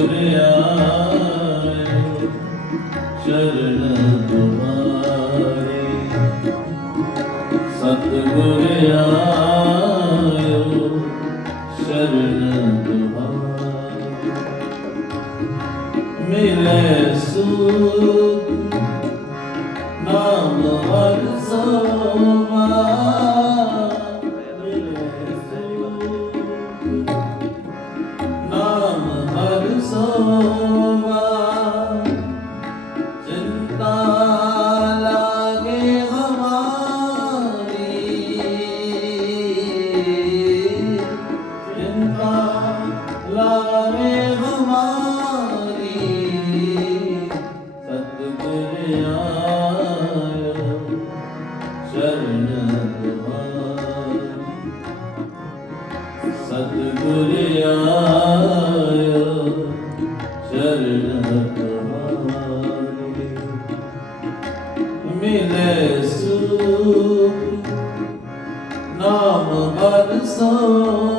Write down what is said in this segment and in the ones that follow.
ਸਤਿਗੁਰ ਨਾਮ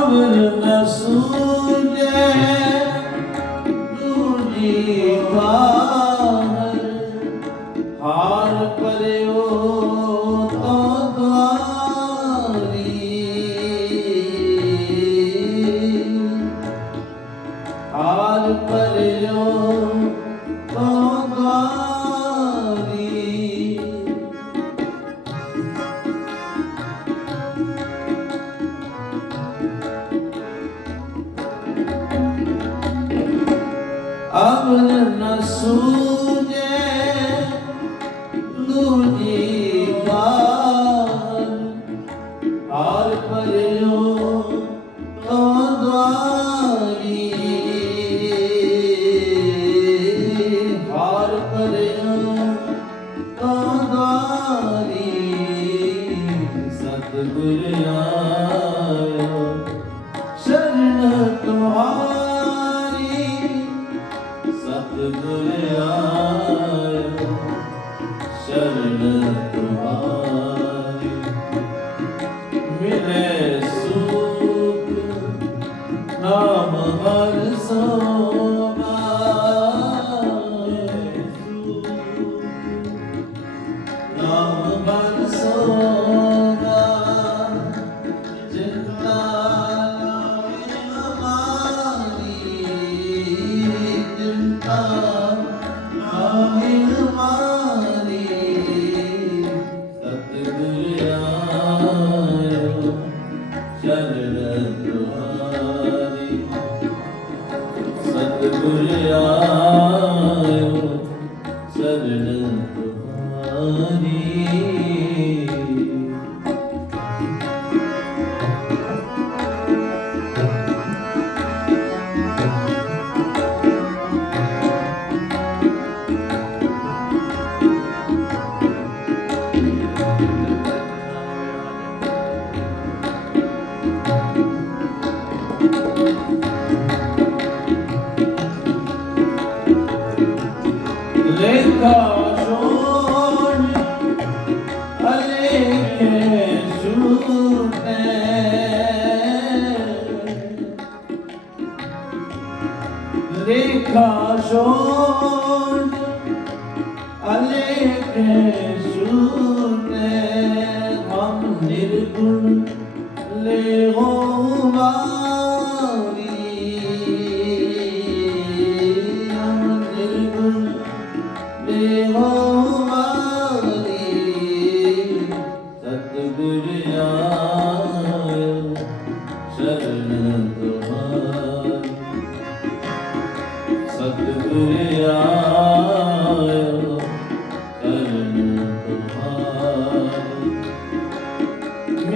ਅਵਰ ਨ ਸੂਝੇ ਦੂਜੀ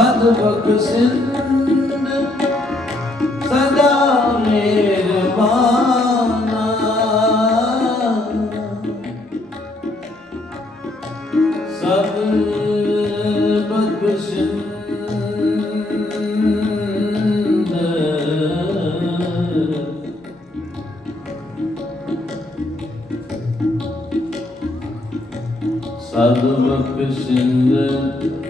Sen de bak gözünde Sen de amir bana bak gözünde Sadık peşinde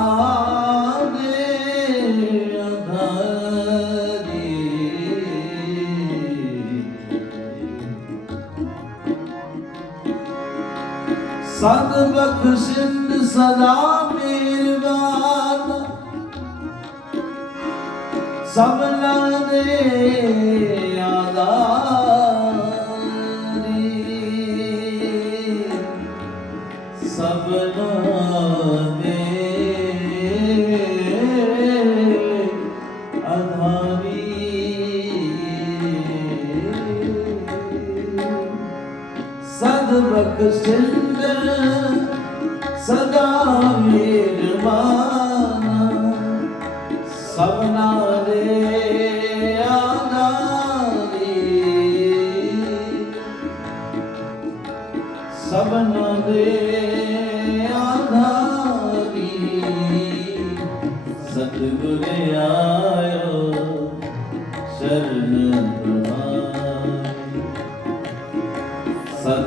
ਸਦ ਬਖਸ਼ਿੰਦ ਸਦਾ ਮਿਹਰਬਾਨ। ਸਭਨਾ ਦੇ ਆਧਾਰੀ ਸਭਨਾ ਦੇ ਅਧਾਰੀ ਸਦ ਬਖਸ਼ਿੰਦ ਸਭਨਾ ਦੇ ਆਧਾਰੀ ਦੇ ਆਧਾਰੀ ਸਤਿਗੁਰ ਆਇਓ ਸ਼ਰਨ ਤੁਹਾਰੀ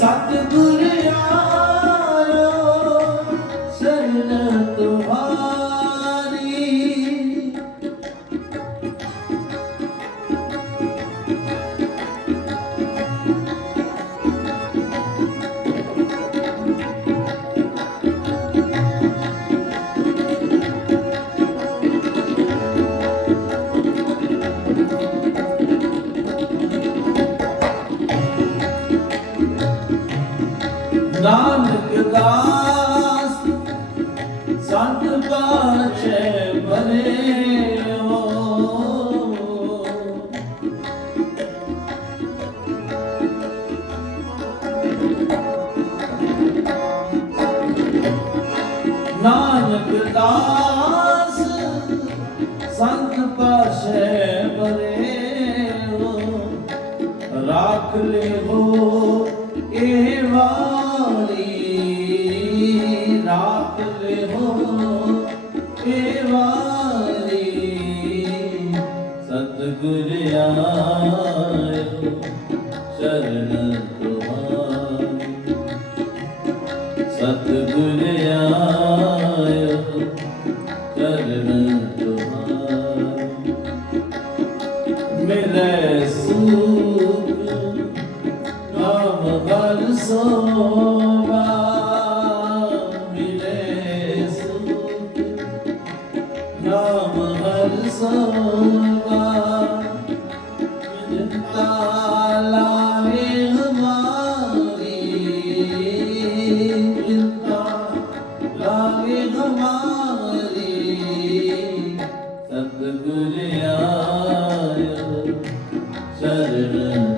ਸਤਿਗੁਰ ਆਇਓ ਨਾਨਕ ਦਾਸ ਸੰਤ ਪਾਸੇ ਬਰੇ ਹੋ ਰਾਖ ਹੋ ਇਹ ਵਾਰੀ ਰਾਖ ਹੋ ਇਹ ਵਾਰੀ ਸਤਿਗੁਰ ਆਇਓ ਸ਼ਰਨ Selam her zamana Lâlâ-i hamâri Lâlâ-i hamâri Sadgur yâya Şerren